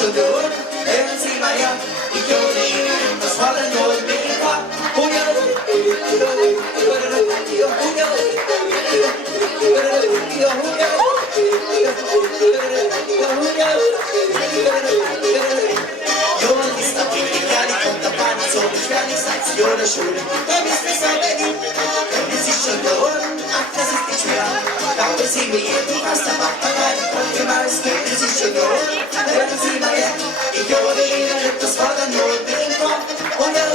schon durch, hören Sie mal her, ich höre Ihnen das Fallen und Mega. Johann ist der Picknick, ja, die kommt der Bahn so beschwerlich, seit sie ohne Schule. Beim Business am Berlin, können Sie schon hören, ach, das ist nicht schwer. Glauben Sie mir, irgendwas, da macht man rein, und gemeiß, können Sie schon hören, hören Sie mal her, ich höre Ihnen etwas vor der Not im Kopf. Und ja,